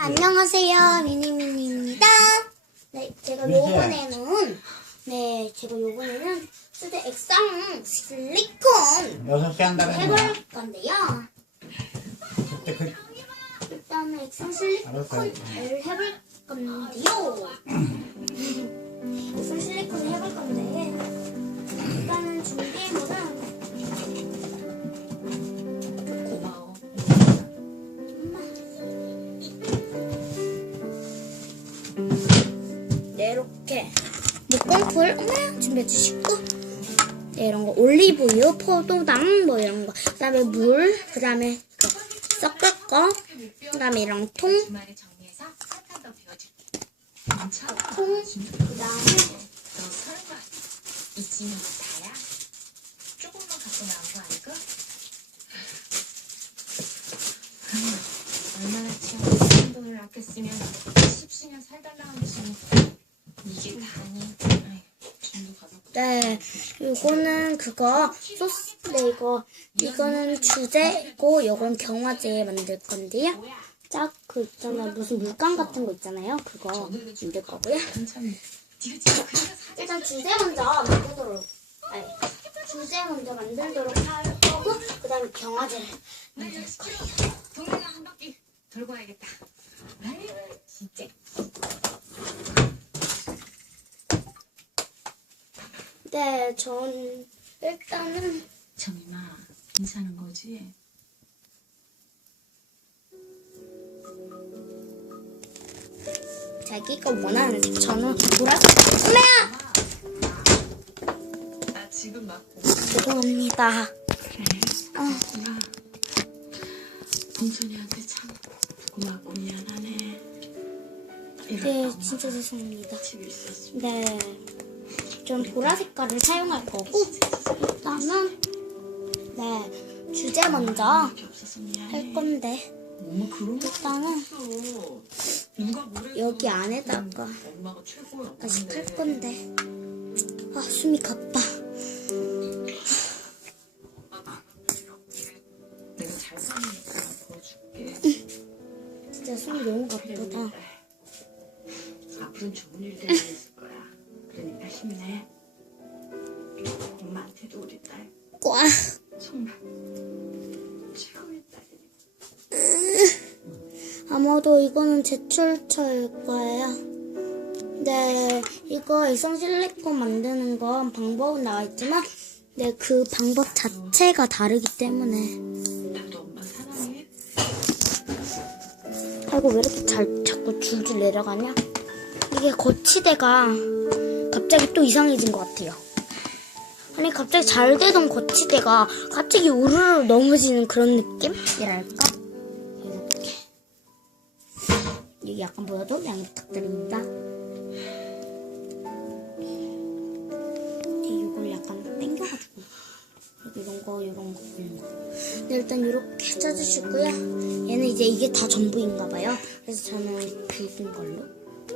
안녕하세요, 미니미니입니다. 네, 제가. 요번에는, 네, 제가 요번에는 수제 액상 실리콘 여섯 시 한다고 해볼? 건데요. 그때 그, 일단은 액상. 실리콘을 해볼 건데요. 액상 실리콘을 해볼 건데, 일단은 준비 목공풀 엄마 준비해 주시고 네, 이런 거 올리브유, 포도당 뭐 이런 거 그다음에 물, 그다음에 섞을 거 그다음에 이런 통. 통. 그다음에 얼마나 치열한 돈을 아꼈으면 십수년 살달라 하지. 이게 다니. 아이. 네, 이거는 그거 소스 네 이거 이거는 주제고 이건 경화제 만들 건데요. 짝 그 있잖아 무슨 물감 같은 거 있잖아요. 그거 만들 거고요. 일단 주제 먼저 만들도록 아니 주제 먼저 만들도록 할 거고 그다음에 경화제를 만들 거예요. 동네나 한 바퀴 돌고 와야겠다. 아유, 진짜. 네, 전 일단은 정임아, 괜찮은 거지? 자기가 원하는 색 저는 보라색 엄마야 나 지금 막 죄송합니다. 아, 봉천이한테 참 고맙고 미안하네. 네, 진짜 죄송합니다. 집에 있었어. 네, 전 보라 색깔을 사용할 거고 일단은 네 주제 먼저. 할 건데 일단은 여기 안에다가. 다시 탈 건데 아 숨이 가빠. 이거는 제출처일 거예요. 네, 이거 일성 실리콘 만드는 건 방법은 나와 있지만, 네, 그 방법 자체가 다르기 때문에. 아이고, 왜 이렇게 잘 자꾸 줄줄 내려가냐? 이게 거치대가 갑자기 또 이상해진 것 같아요. 아니, 갑자기 잘 되던 거치대가 갑자기 우르르 넘어지는 그런 느낌이랄까? 약간 보여도 양해 부탁드립니다. 이걸 약간 당겨가지고. 여기 이런 거, 이런 거, 이런 거. 네, 일단 이렇게 짜주시고요. 얘는 이제 이게 다 전부인가 봐요. 그래서 저는 굵은 걸로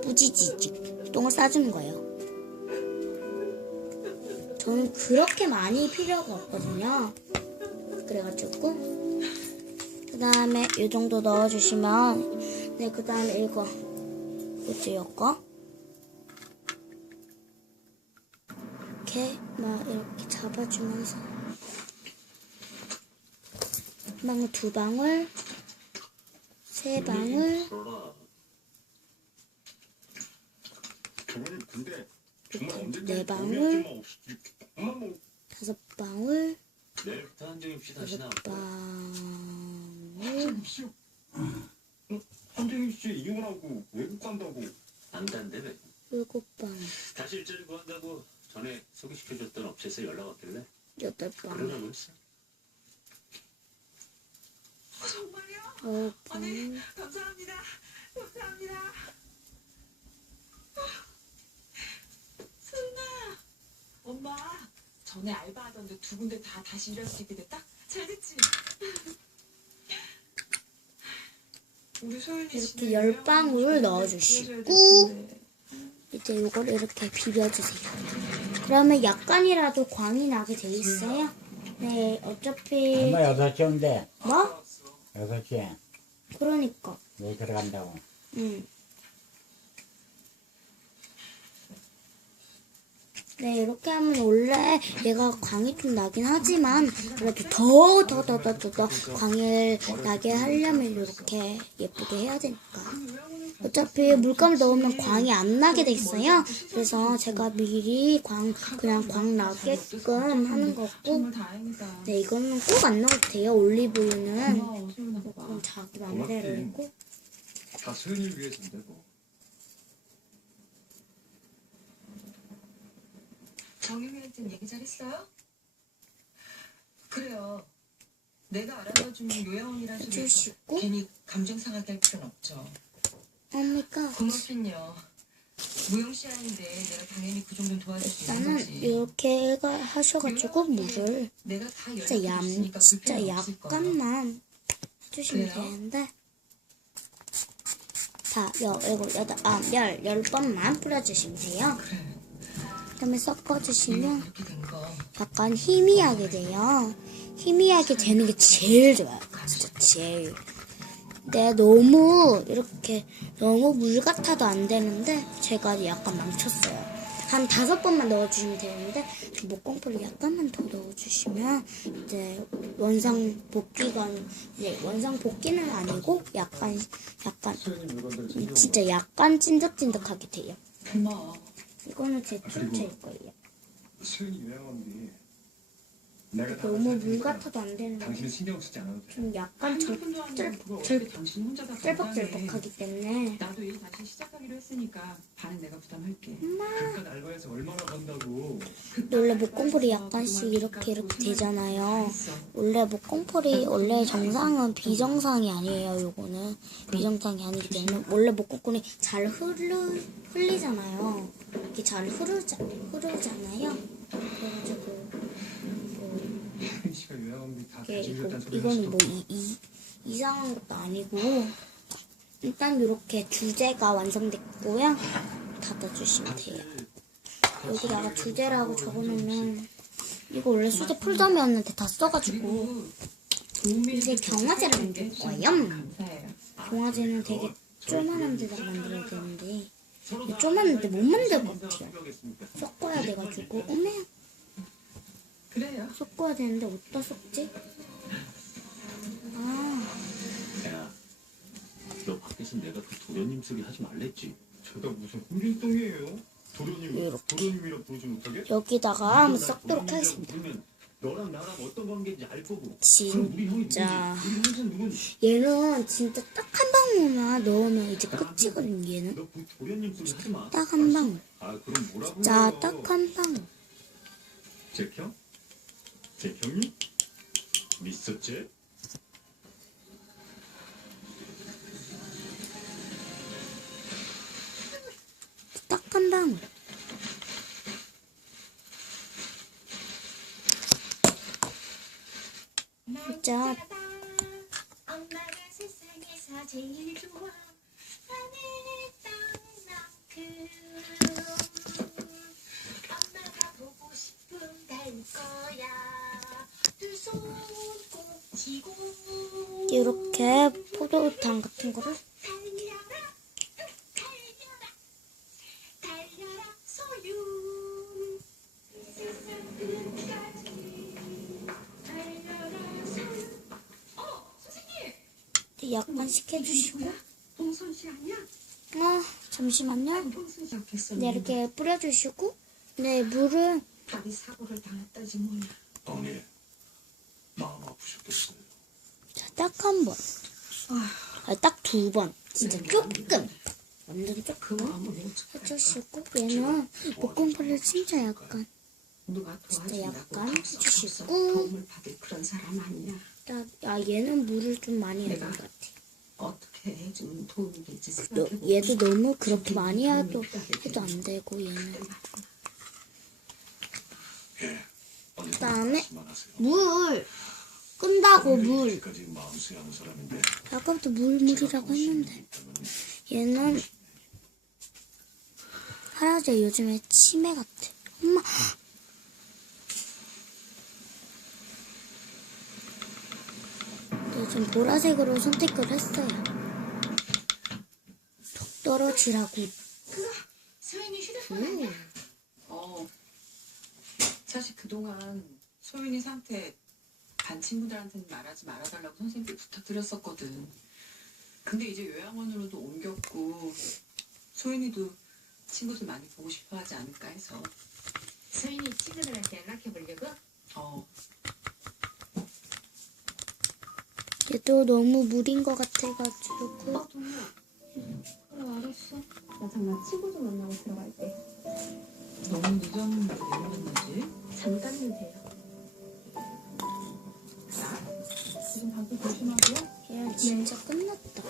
뿌지지직 똥을 싸주는 거예요. 저는 그렇게 많이 필요가 없거든요. 그래가지고 그 다음에 이 정도 넣어주시면 네 그 다음에 이거 뭐지 이거 이렇게 막 이렇게 잡아주면서. 한 방울 두 방울 세 방울. 이렇게 네 방울 뭐 다섯 방울. 다시 나와. 방울 한정임 씨. 어, 한정임 씨 이혼을 하고 외국 간다고. 안 간대 왜? 일곱 방울 다시 일자리 구한다고 전에 소개시켜줬던 업체에서 연락 왔길래 여덟 방울 그러라고 했어. 정말요? 아홉 방울 아니, 감사합니다. 감사합니다. 수은아, 엄마 전에 알바하던데 두 군데 다 다시 일할 수 있게 됐다? 잘 됐지? 우리 소연 이 이렇게 열 방울 넣어주시고. 텐데. 이제 이걸 이렇게 비벼주세요. 그러면 약간이라도 광이 나게 돼 있어요. 네, 어차피 엄마 여섯 시 온대. 뭐? 여섯 시에. 그러니까 왜 들어간다고? 응. 네, 이렇게 하면 원래 얘가 광이 좀 나긴 하지만 그래도 더, 더, 더, 더, 더, 더 광을 나게 하려면 이렇게 예쁘게 해야 되니까. 어차피 물감을 넣으면 광이 안 나게 돼 있어요. 그래서 제가 미리 광, 그냥 광 나게끔 하는 거고. 네, 이거는 꼭 안 넣어도 돼요. 올리브유는. 자기 맘대로 했고. 다 소연이를 위해서인데 뭐. 정유미한테 얘기 잘 했어요? 그래요. 내가 요양원이란 소리 해주시고. 괜히 감정 상하게 할 필요는 없죠. 그러니까 고맙긴요. 무용 시간인데 내가 당연히 그 정도는 도와줄 수 있는 나는 거지. 이렇게 해가 하셔가지고 물을 내가 다 진짜 얌 진짜 불편은 없을 거야. 약간만 해주시면 그래요? 되는데 다 여, 일곱, 여덟, 아홉, 열, 열 번만 뿌려주시면 돼요. 그래. 그다음에 섞어주시면. 약간 희미하게 돼요. 희미하게 되는 게 제일 좋아요. 진짜 제일. 근데 너무 이렇게 너무 물 같아도 안 되는데 제가 약간 망쳤어요. 한 다섯 번만 넣어주시면 되는데 저 목공풀 약간만 더 넣어주시면 이제 원상 복귀가 이제 원상 복귀는 아니고 약간 약간. 진짜 약간 찐득찐득하게 돼요. 고마워. 이거는 제 춘체일 거예요. 소연이 요양원비. 너무 물. 같아도 안 되는데 당신은 신경 쓰지 않아도 돼. 좀 약간 절, 푼도 안 절, 되고 그거 절, 어떻게 당신 혼자 다 감당해. 쩔벅쩔벅하기 때문에 나도 일 다시 시작하기로 했으니까 반은 내가 부담할게. 그깟 알바에서 얼마나 번다고. 원래 목공풀이 약간씩 이렇게 이렇게 되잖아요. 원래 목공풀이 원래 정상은 비정상이 아니에요. 요거는 비정상이 아니기 때문에 원래 목공풀이 잘 흐르 흘리잖아요. 이렇게 잘 흐르자 흐르잖아요. 그래가지고 혜린 씨 가 요양원비 다 이게 이거, 대주겠다는 소리 이거는 하시고. 뭐 이, 이, 이상한 것도 아니고 일단 이렇게 주제가 완성됐고요. 닫아주시면 돼요. 여기다가 주제라고 적어놓으면 이거 원래 수제 풀덤이었는데 다 써가지고 이제 경화제를 만들 거예요. 동화제는 되게 조만한 데다가 만들어야 되는데 이게 조만한데 못 만들 것 같아요. 섞어야 돼가지고 어메 그래요. 섞어야 되는데 어디다 섞지? 아 야, 너 밖에서 내가 그 도련님 소리 하지 말랬지. 제가 무슨 훈일동이에요? 도련님, 이렇게. 도련님이라 부르지 못하게? 여기다가 한번 나 섞도록 하겠습니다. 너랑 나랑 어떤 관계인지 알 거고. 그럼 우리 형이 누구지? 진짜? 얘는 진짜 딱 한 방울만 넣으면 이제 끝이거든 얘는 너그 도련님 소리 하지 마. 딱 한 방울 아 그럼 뭐라고? 자 해요? 딱한 방울 제형? 제형이? 미스터제? 딱 한 방울 진짜 이렇게 포도당 같은 거를 어. 약간씩 해주시고 봉선 씨 아니야? 어 잠시만요 네 이렇게 뿌려주시고 네 물은 다리 사고를 당했다지 뭐야. 언니, 마음 아프셨겠어요. 딱 한 번. 아, 딱 두 번. 진짜 조금. 완전 그 조금 해주시고 얘는 목공풀을 진짜 약간 누가 진짜 약간 해주시고. 도움을 받을 그런 사람 아니야. 딱, 아 얘는 물을 좀 많이 해야 될것 같아. 어떻게 해주면 도움이 될지 너, 얘도 너무 그렇게 많이 해도 해도 안 되고 얘는 그다음에 그만하세요. 물 끈다고 물. 쓰여하는 사람인데 아까부터 물 물이라고 했는데 얘는 할아버지 요즘에 치매 같아. 엄마. 요즘 보라색으로 선택을 했어요. 떨어지라고. 소연이 휴대폰 아니야? 어. 사실 그동안 소윤이 상태 반 친구들한테는 말하지 말아달라고 선생님께 부탁드렸었거든. 근데 이제 요양원으로도 옮겼고 소윤이도 친구들 많이 보고 싶어 하지 않을까 해서 소연이 친구들한테 연락해 보려고? 어 얘도 너무 무리인 것 같아가지고. 그래 알았어. 나 잠깐 친구 좀 만나고 들어갈게. 너무 늦었는데 왜 만나지? 잠깐만 돼요. 얘는 진짜 끝났다.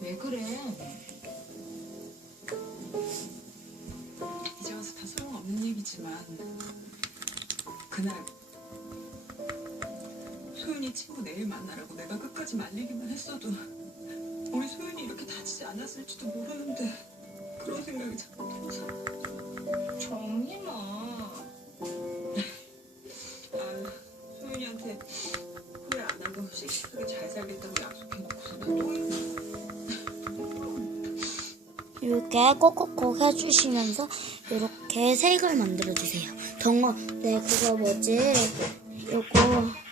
왜 그래? 이제 와서 다 소용없는 얘기지만 그날 소윤이 친구 내일 만나라고 내가 끝까지 말리기만 했어도 우리 소윤이 이렇게 다치지 않았을지도 모르는데 그런 생각이 자꾸 들어서 정림아. 이렇게 꼭꼭꼭 해주시면서 이렇게 색을 만들어주세요. 덩어, 네, 그거 뭐지? 요거.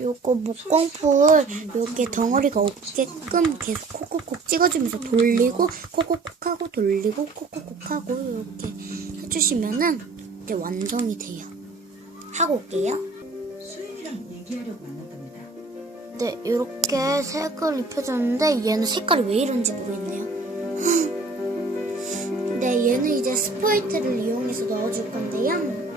요거 목공풀 이렇게 덩어리가 없게끔 계속 콕콕콕 찍어주면서 돌리고 콕콕콕 하고 돌리고 콕콕콕 하고 이렇게 해주시면은 이제 완성이 돼요. 하고 올게요. 수인이랑 얘기하려고 만났답니다. 네, 이렇게 색을 입혀줬는데 얘는 색깔이 왜 이런지 모르겠네요. 네, 얘는 이제 스포이트를 이용해서 넣어줄 건데요.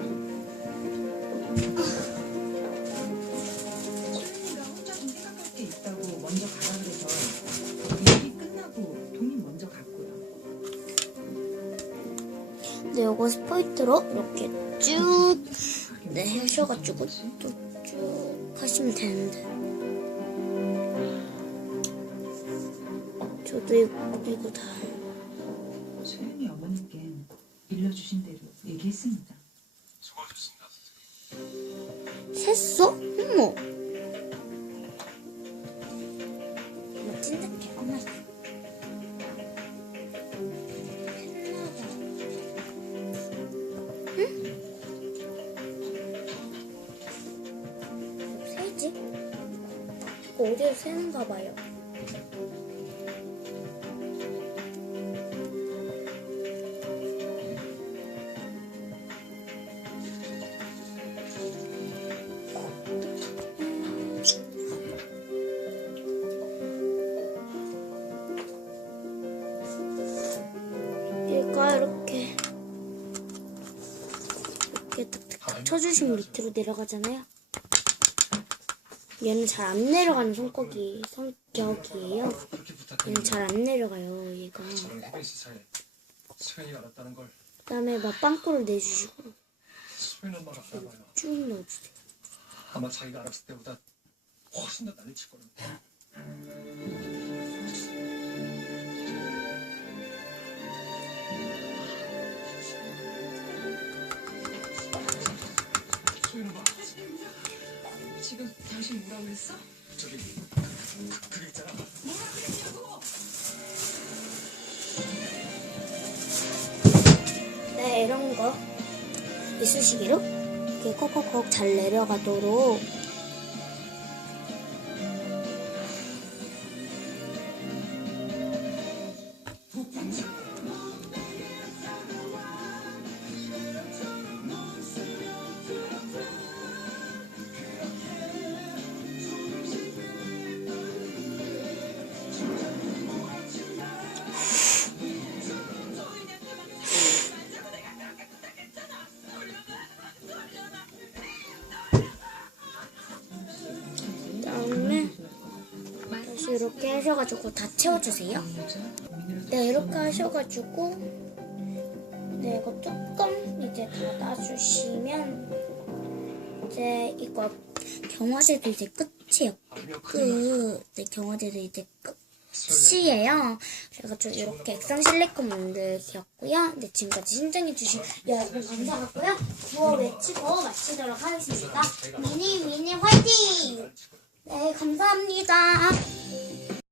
네, 요거 스포이트로 이렇게 쭉, 네, 하셔가지고 또 쭉 하시면 되는데. 저도 이거, 이거 다. 수인이 어머님께 일러주신 대로 얘기했습니다. 수고하셨습니다. 샜어? 어머, 어디서 세는가 봐요. 얘가 이렇게 이렇게 탁탁탁 쳐주시면 밑으로 내려가잖아요. 얘는 잘 안 내려가는 성격이 성격이에요. 얘는. 잘 안 내려가요. 얘가. 그다음에 막 빵꾸를 내주시고. 쭉 넣어주세요. 아마 자기가 알았을 때보다 훨씬 더 난리 칠 거랍니 당신 뭐라 그랬어? 저기 그, 그게 있잖아. 네, 이런 거 이쑤시개로 이렇게 콕콕콕 잘 내려가도록 하셔가지고 다 채워주세요. 네, 이렇게 하셔가지고 네, 이거 뚜껑 이제 닫아주시면 이제 이거 경화제도 이제 끝이에요. 끝. 네, 경화제도 이제 끝. 시예요. 그래가지고 이렇게 액상 실리콘 만들기였고요. 네, 지금까지 신청해주신 여러분 감사하고요. 구호 외치고 마치도록 하겠습니다. 미니 미니 화이팅! 네, 감사합니다.